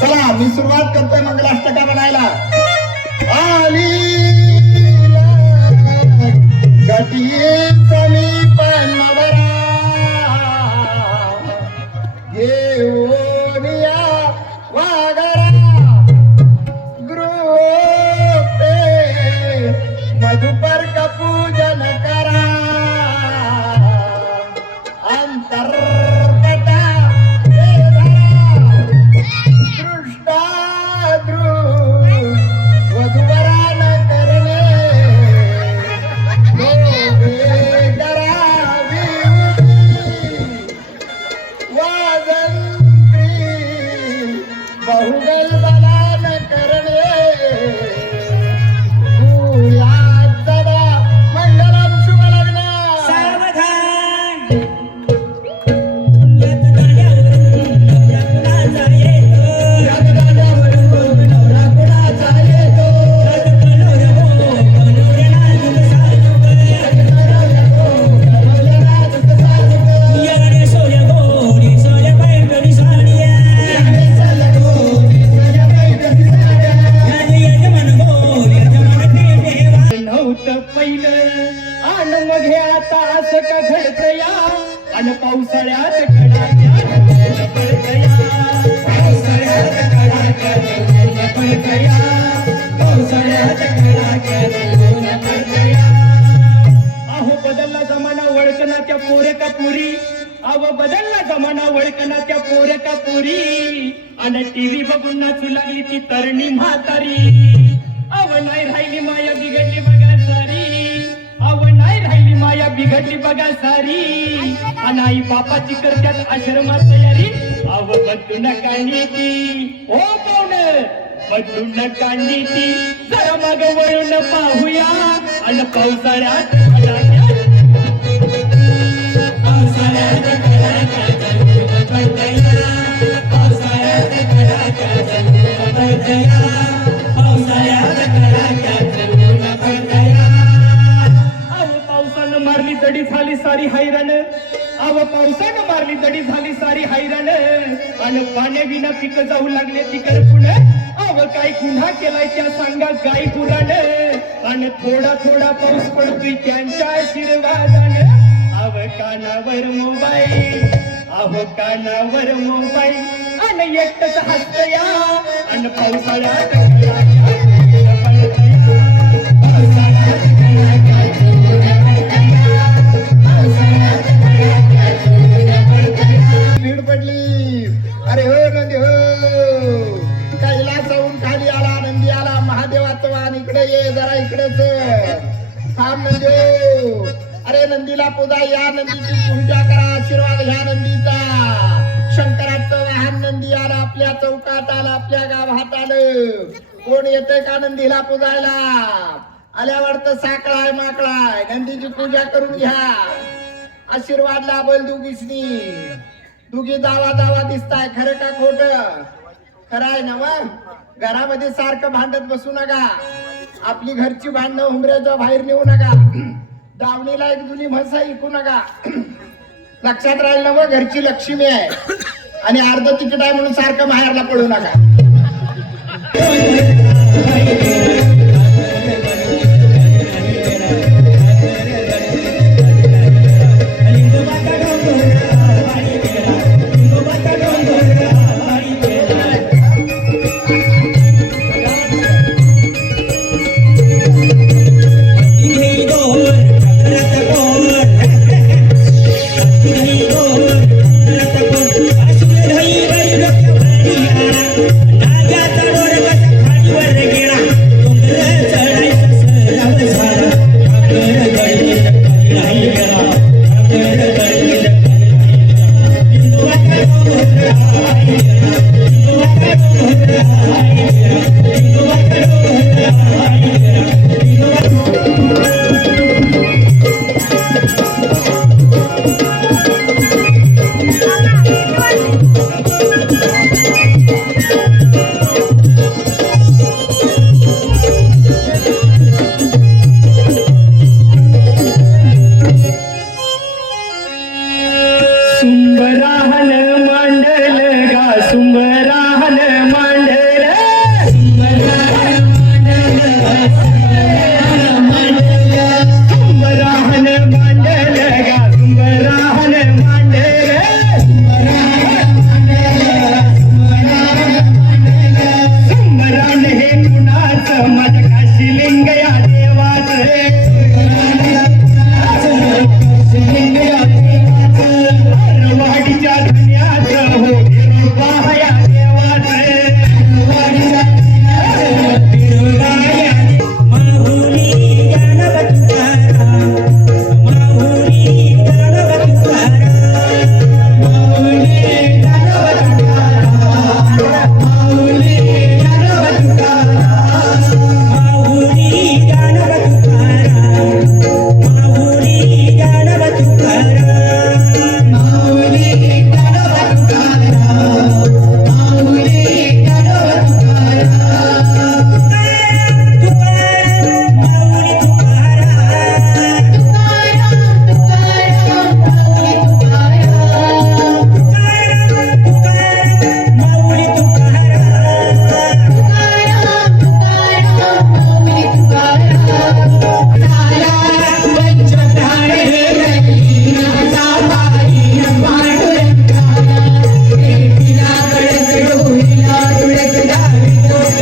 चला मी सुरुवात करतोय मंगलाष्टका म्हणायला. आली गटीचा मी पन्नवरा घेऊन या वागरा गृहे मधुपर्क पूजन करा अंतर्गता वधुवरान करणे वाजंत्री बहुगल बलान करणे सदा मंगलम शुभ लग्न. आणि पावसाळ्यात अहो बदलला जमाना वळकना त्या पोरे का पुरी. अहो बदलला जमाना वळकना त्या पोरे का पुरी. आणि टीव्ही बघून नाचू लागली ती तरणी म्हातारी. अव नाही राहिली माया बिघडली बघा सारी. अव नाही राहिली माया बिघडली बघा सारी. आणि आई बापाची करत्यात आश्रमात तयारी. अव बदलू नका नीती हो कोण बदलू नका नीती. जरा माग वळून पाहूया आणि पावसाळ्यात पावसानं मारली तडी झाली सारी हैराण. अव पावसानं मारली तडी झाली सारी हैराण. आणि पाण्याविना पिक जाऊ लागले तिकड पुढे. अव काय गुन्हा केलाय त्या सांगा गाई पुराण. आणि थोडा थोडा पाऊस पडतोय त्यांच्या आशीर्वादानं. अव कानावर मोबाईल अहो कानावर मोबाईल. आणि एकटच हसतया आणि पावसाळ्यात भीड पडली. अरे हो नंदी हो कैलास जाऊन खाली आला नंदी आला. महादेवाचं वाहन इकडे ये जरा इकडेच थांब नंदी हो. अरे नंदीला पूजा या नंदीची पूजा करा आशीर्वाद ह्या नंदीचा. शंकराचं वाहन नंदी आला आपल्या चौकात आला आपल्या गावात आलं. कोण येते का नंदीला पूजायला. आल्या वाटतं साकळाय माकळाय. नंदीची पूजा करून घ्या आशीर्वाद लाभल दुगीसनी. दुगी जावा जावा दिसताय खरं का खोट. खरं आहे ना मग. घरामध्ये सारखं भांडत बसू नका. आपली घरची भांडणं उमऱ्याच्या बाहेर नेऊ नका. दावणीला एक जुनी म्हसा ऐकू नका. लक्षात राहील ना मग घरची लक्ष्मी आहे. आणि अर्ध तिकीट आहे म्हणून सारखं बाहेरला पळू नका. Thank you. सुंबराहन मांडल सुंबराहन मांडल गा सुंबराहन मांडल सुंबरान हे कुणाचं माझ्या काशीलिंग या देवाचं वाडीच्या धन्याचं हो बिरोबा या देवाचं माहुली ज्ञानोबा तुकाराम माहुली ज्ञानोबा तुकाराम माहुली ज्ञानोबा तुकाराम माहुली ज्ञानोबा तुकाराम माहुली ज्ञानोबा तुकाराम माहुली ज्ञानोबा तुकाराम माऊली ज्ञानोबा तुकाराम माऊली ज्ञानोबा तुकाराम तुकाराम माऊली तुकाराम तुकाराम माऊली तुकाराम तुकाराम माऊली तुकाराम माऊली तुकाराम सारा पंचप्राण हे रहिनाचा पायी पांडुरंगाला भेटीला कळस डोलीला तुळस जावी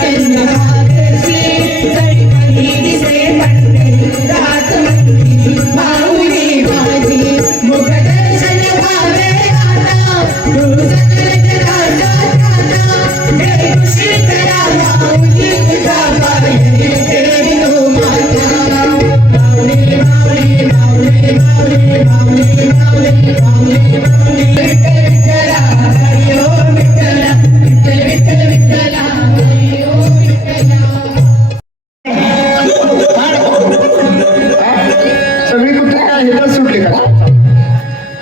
चंद्रादर्शी चढकली दिसे पंढरीनाथ मंदिरी माऊली माझी मुखदर्शन भावे आता तू सकल जगाचा त्राता हे कृष्ण करा माऊली तुझा पाय देवी नो माता माऊली माऊली माऊली माऊली माऊली माऊली माऊली माऊली विठ्ठल विठ्ठला हरी ओम विठ्ठला विठ्ठल विठ्ठल विठ्ठला हरी ओम विठ्ठला सगळी कुठे काय हेच सुटली का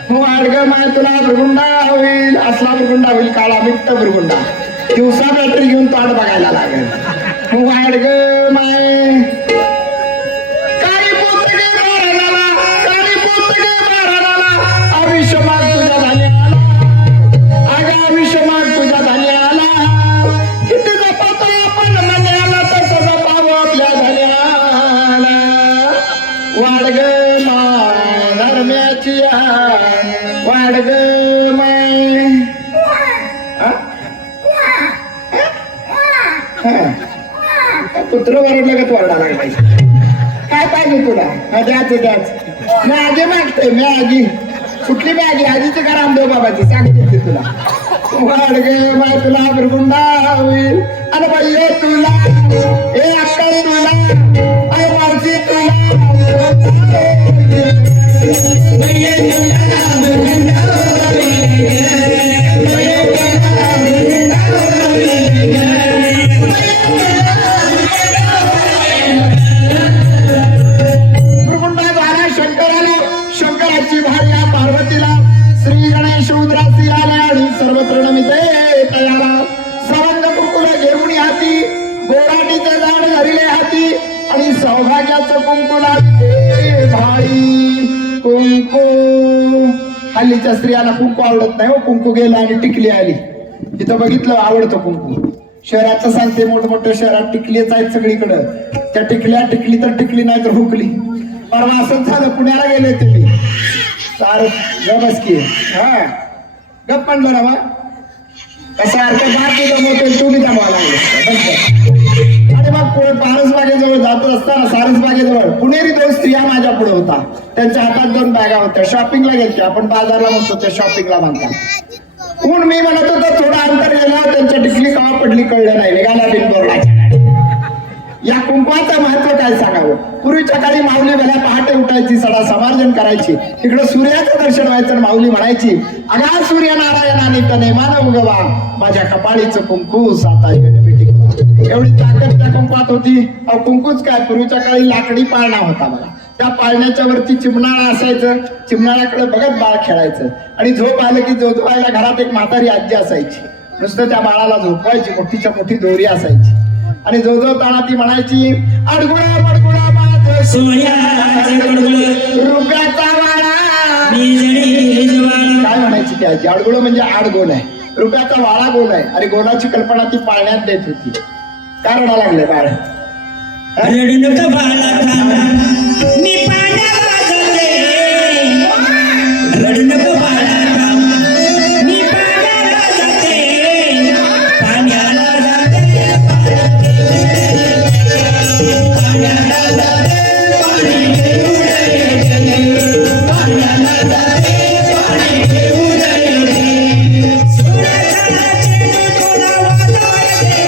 हो आडग माय तुला भृगुंडा होईल असला भृगुंडा होईल काळा मिट्ट भृगुंडा दिवसा बॅटरी घेऊन तोंड बघायला लागेल हो आडग माय काळी पोतगे बाराला काळी पोतगे बाराला अविष्यमाग तुझ्या धान्याला अगं अविष्यमाग तुझ्या धान्याला किती जपातो आपण मन्याला तसं जपावं आपल्या धान्याला वाडग माय धर्म्याची वाडग माय कुत्र वरडलं का तू वरडा लागला काय पाहिजे तुला द्याच मॅगी मागतोय मॅगी कुठली मॅगी आधीच का रामदेव बाबाची सांगते तुला वाडग माय तुला भृगुंडा होईल अरे बाई ये तुला ए अक्कल तुला अरे मारशी तुला भृगुंडा झाला शंकराला शंकराची भार्या पार्वतीला श्री गणेश रुद्रासी आला आणि सर्वत्र नमिते तयाला सवंग कुंकुल घेऊन हाती गोराटीचे झाड धरिले हाती आणि सौभाग्याचं कुंकू लागते भाई कुंकू हल्लीच्या स्त्रियांना कुंकू आवडत नाही हो कुंकू गेला आणि टिकली आली इथं बघितलं आवडतं कुंकू शहराचं सांगते मोठमोठ्या शहरात टिकलीच आहेत सगळीकडं त्या टिकली तर टिकली नाही तर हुकली परवा असंच झालं पुण्याला गेले तुम्ही सार गबस की हा गप म्हणलं ना मग कशासारखं बाप जमवतोय तुम्ही जमावा लागले आणि मग सारसबागेजवळ जात असताना सारसबागेजवळ पुणेरी 2 स्त्रिया माझ्या पुढे होता त्यांच्या हातात 2 बॅगा होत्या शॉपिंगला गेल्या आपण बाजारला म्हणतो त्या शॉपिंगला म्हणतात कोण मी म्हणत होतो थोडं अंतर गेलं त्यांच्या टिकली कवा पडली कळलं नाही निघाला बिनबोर्डाच्या या कुंकवाचं महत्व काय सांगावं पूर्वीच्या काळी माऊली भल्या पहाटे उठायची सडा समार्जन करायची इकडे सूर्याचं दर्शन व्हायचं माऊली म्हणायची अगा सूर्यनारायणाने तने मानव उगवा माझ्या कपाळीचं कुंकू साता एवढी ताकद त्या कुंकवात होती अहो कुंकूच काय पूर्वीच्या काळी लाकडी पाळणा होता मला त्या पाळण्याच्या वरती चिमणाळा असायचं चिमणाळ्याकडे बघत बाळ खेळायचं आणि झोप आलं की झोपायला घरात एक म्हातारी आजी असायची नुसतं त्या बाळाला झोपवायची मोठीच्या मोठी दोरी असायची आणि जो जो ताना ती म्हणायची अडगुळा पडगुळा माझ रुपयाचा वाळा काय म्हणायची ती आजी अडगुळ म्हणजे आडगोल आहे रुपयाचा वाळा गोल आहे. अरे गोलाची कल्पना ती पाळण्यात देत होती. काय रडा लागले बाळ? रडू नका बाळा थांबा, मी पाण्याला जाते. रडू नका बाळा थांबा, मी पाण्याला जाते. पाण्याला जाते, पाण्याला जाते, पाणी घेऊन येते. पाण्याला जाते, पाणी घेऊन येते. सोन्याचा चेंडू तुला वाजवायचे.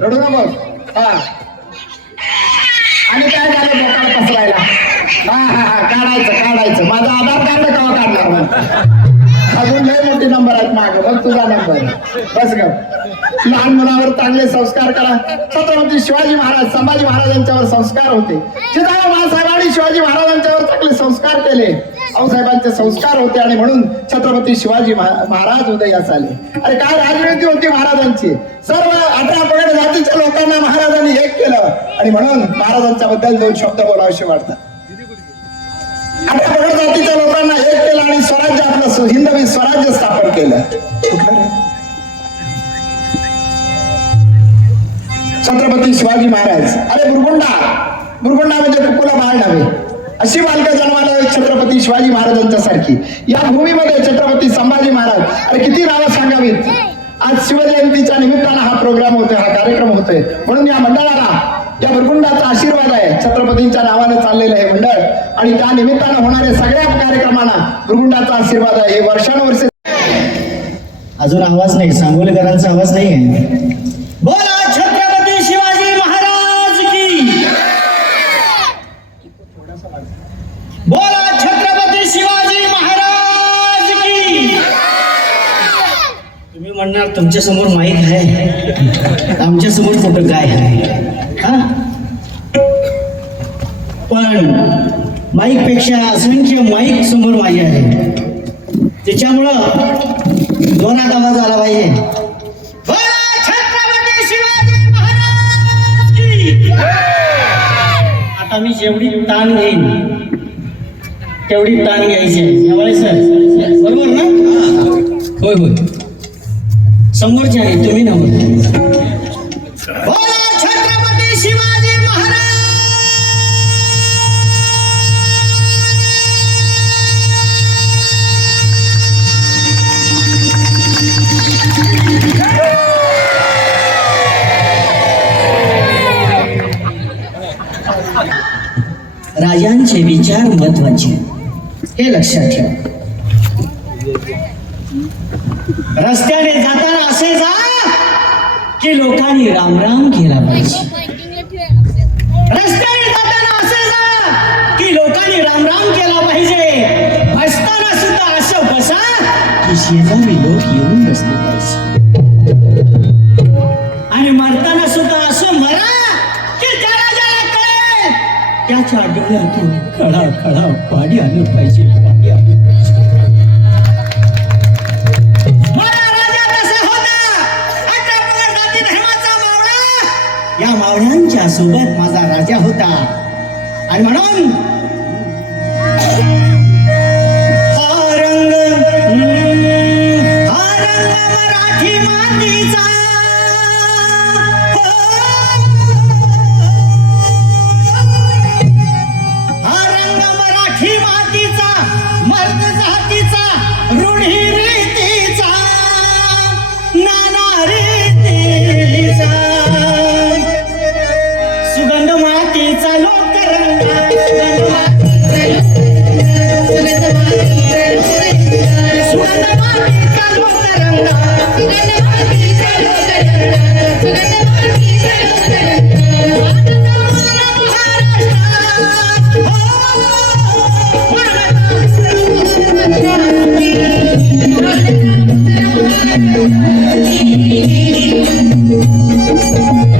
रडू नको. हा आणि काय झालं बोकाळ पसरायला? काढायचं माझा आधार कार्ड केव्हा काढणार मग? अजून लय मोठी नंबर आहेत माग. बघ तुझा नंबर. बस ग. लहान मुलावर चांगले संस्कार करा. छत्रपती शिवाजी महाराज संभाजी महाराजांच्यावर संस्कार होते. जिजाऊ बाळासाहेबांनी शिवाजी महाराजांच्यावर चांगले संस्कार केले. आऊसाहेबांचे संस्कार होते आणि म्हणून छत्रपती शिवाजी महाराज उदयास आले. अरे काय राजनीती होती महाराजांची. सर्व 18 पगड जातीच्या लोकांना महाराजांनी एक केलं आणि म्हणून महाराजांच्या बद्दल 2 शब्द बोलावेसे वाटतात. 18 पगड जातीच्या लोकांना एक केलं आणि स्वराज्य आपलं हिंदवी स्वराज्य स्थापन केलं. छत्रपती शिवाजी महाराज. अरे बुरगुंडा म्हणजे कुकुला बाळ नव्हे. अशी बालकं जन्माला छत्रपती शिवाजी महाराजांच्या सारखी. या भूमीमध्ये छत्रपती संभाजी महाराज. अरे किती नावं सांगावीत. आज शिवजयंतीच्या निमित्तानं हा प्रोग्राम होतोय, हा कार्यक्रम होतोय. म्हणून या मंडळाला, या बुरगुंडाचा आशीर्वाद आहे. छत्रपतींच्या नावाने चाललेलं हे मंडळ आणि त्या निमित्तानं होणाऱ्या सगळ्या कार्यक्रमांना बुरगुंडाचा आशीर्वाद आहे. हे वर्षानुवर्षे अजून आवाज नाही, सांगोलीकरांचा आवाज नाही आहे. बोला छत्रपती शिवाजी महाराज की. बोला छत्रपती शिवाजी महाराज की. तुम्ही म्हणणार तुमच्या समोर माईक आहे, आमच्या समोर कुठं काय आहे? हा, पण माईक पेक्षा असंख्य माईक समोर माझे आहे. त्याच्यामुळं जोरात आवाज आला पाहिजे. बोला छत्रपती शिवाजी महाराज की. आता मी जेवढी ताण घेईन तेवढी ताण घ्यायची आहे. यावेळेस सर बरोबर ना? होय होय. समोरचे आहे, तुम्ही नव्हते. बोला छत्रपती शिवाजी महाराज. राजांचे विचार महत्वाचे, हे लक्षात ठेवा. रस्त्याने जाताना असे जा की लोकांनी रामराम केला पाहिजे. रस्त्याने जाताना असे जा की लोकांनी रामराम केला पाहिजे. बसताना सुद्धा असं बसा की शेजारी लोक येऊन बसले पाहिजे. आणि मरताना सुद्धा असं मरा की ज्याला ज्याला कळेल त्याच्या डोळ्यातून खळा खळा पाणी आलं पाहिजे, पाणी आलं पाहिजे. या मावळ्यांच्या सोबत माझा राजा होता आणि म्हणून हा रंग मराठी मातीचा. हा रंग मराठी मातीचा, मर्द जातीचा, रूढी रीतीचा, नाना रीतीचा. सुगंध मातीचा लोक रंग हो